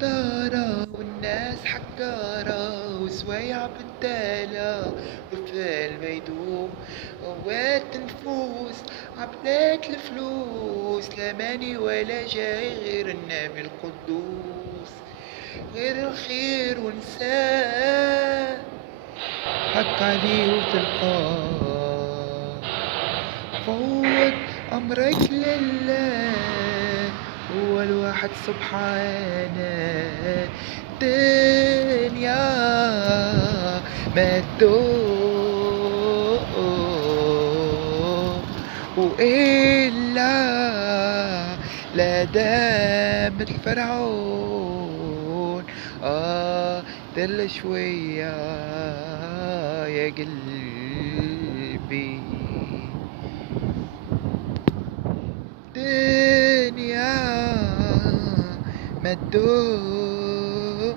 غدارة والناس حكارة وزوايع بدالة والفال ما يدوم قوات نفوس عبلات الفلوس لا ماني ولا جاي غير النبي القدوس غير الخير ونساه حق عليه وتلقاه فوض أمرك لله هو الواحد سبحانه دنيا ما تدوم وإلا لا دام مثل فرعون دل شوية يا قلبي دنيا ما تدوم